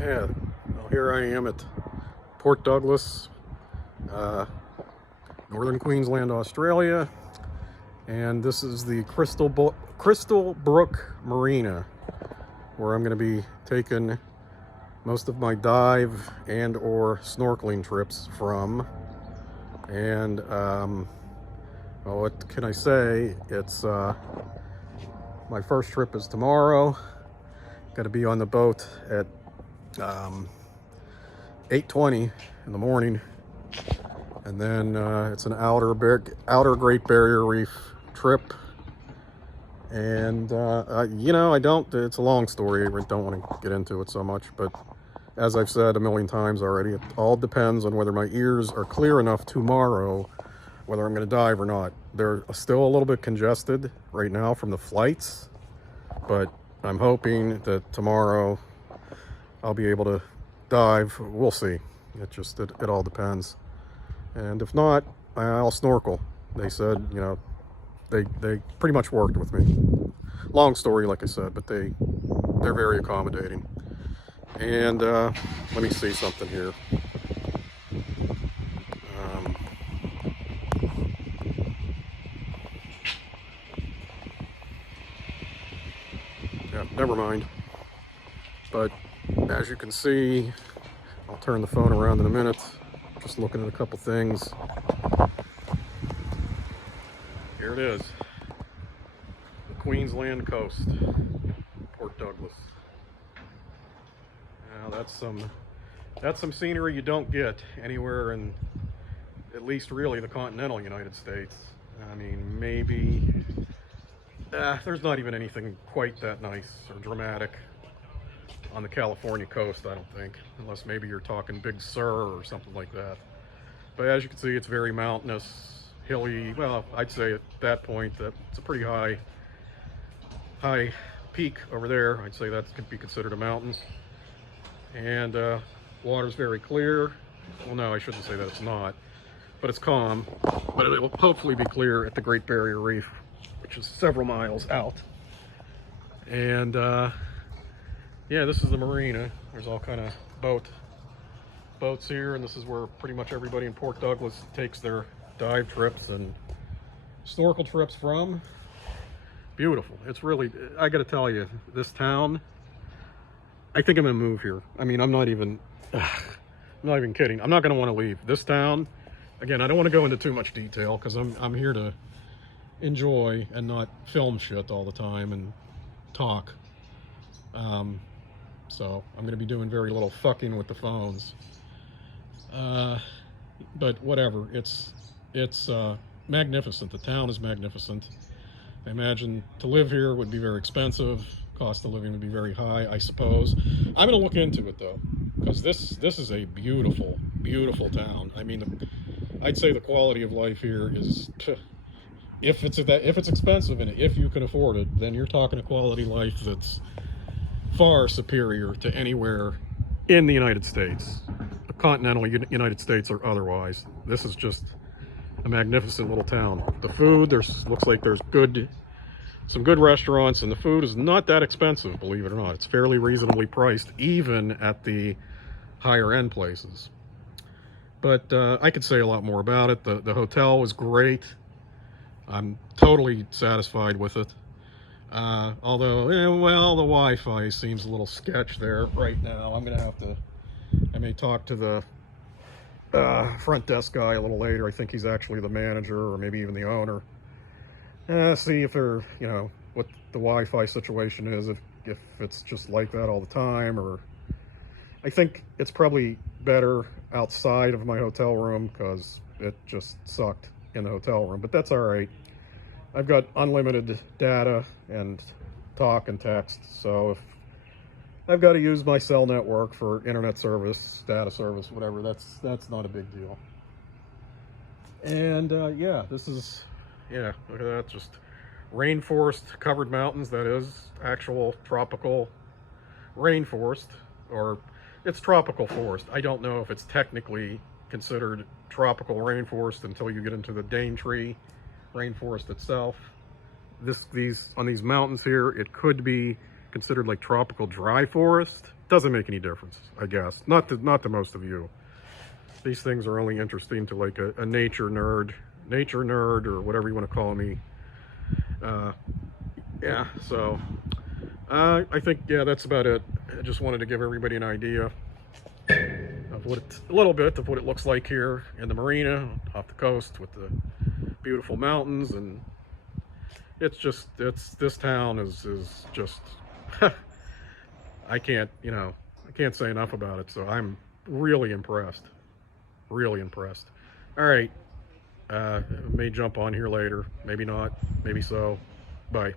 Yeah, well, here I am at Port Douglas, northern Queensland, Australia, and this is the Crystal Brook Marina, where I'm going to be taking most of my dive and or snorkeling trips from. And well, what can I say? It's my first trip is tomorrow. Got to be on the boat at 8:20 in the morning, and then it's an outer Great Barrier Reef trip. And I don't. It's a long story. I don't want to get into it so much, but as I've said a million times already, it all depends on whether my ears are clear enough tomorrow, whether I'm going to dive or not. They're still a little bit congested right now from the flights, but I'm hoping that tomorrow I'll be able to dive. We'll see. It all depends. And if not, I'll snorkel. They said, they pretty much worked with me. Long story, like I said, but they're very accommodating. And let me see something here. Yeah, never mind. But as you can see, I'll turn the phone around in a minute. Just looking at a couple things. Here it is. The Queensland coast, Port Douglas. Now that's some scenery you don't get anywhere in, at least really, the continental United States. I mean, maybe there's not even anything quite that nice or dramatic on the California coast, I don't think, unless maybe you're talking Big Sur or something like that. But as you can see, it's very mountainous, hilly. Well, I'd say at that point that it's a pretty high peak over there. I'd say that could be considered a mountain. And water's very clear. Well, no, I shouldn't say that it's not, but it's calm. But it will hopefully be clear at the Great Barrier Reef, which is several miles out. And yeah, this is the marina. There's all kind of boats here, and this is where pretty much everybody in Port Douglas takes their dive trips and snorkel trips from. Beautiful. It's really, I gotta tell you, this town, I think I'm gonna move here. I mean, I'm not even kidding. I'm not gonna want to leave this town. Again, I don't want to go into too much detail because I'm here to enjoy and not film shit all the time and talk. So I'm going to be doing very little fucking with the phones. But whatever. It's magnificent. The town is magnificent. I imagine to live here would be very expensive. Cost of living would be very high, I suppose. I'm going to look into it though, because this is a beautiful, beautiful town. I mean, I'd say the quality of life here is, if it's expensive and if you can afford it, then you're talking a quality life that's far superior to anywhere in the United States, the continental United States or otherwise. This is just a magnificent little town. The food, looks like there's some good restaurants, and the food is not that expensive, believe it or not. It's fairly reasonably priced, even at the higher end places. But I could say a lot more about it. The hotel was great. I'm totally satisfied with it. Although, well, the Wi-Fi seems a little sketch there right now. I may talk to the front desk guy a little later. I think he's actually the manager or maybe even the owner. See if they're, what the Wi-Fi situation is, if it's just like that all the time, or I think it's probably better outside of my hotel room because it just sucked in the hotel room, but that's all right. I've got unlimited data and talk and text, so if I've got to use my cell network for internet service, data service, whatever, that's not a big deal. And yeah, look at that, just rainforest covered mountains. That is actual tropical rainforest, or it's tropical forest. I don't know if it's technically considered tropical rainforest until you get into the Daintree rainforest itself. On these mountains here, it could be considered like tropical dry forest, doesn't make any difference, I guess. Not to most of you. These things are only interesting to like a nature nerd, or whatever you want to call me. Yeah, so I think, yeah, that's about it. I just wanted to give everybody an idea of a little bit of what it looks like here in the Marina, off the coast, with the beautiful mountains. And this town is just, I can't say enough about it. So I'm really impressed. Really impressed. All right. May jump on here later. Maybe not. Maybe so. Bye.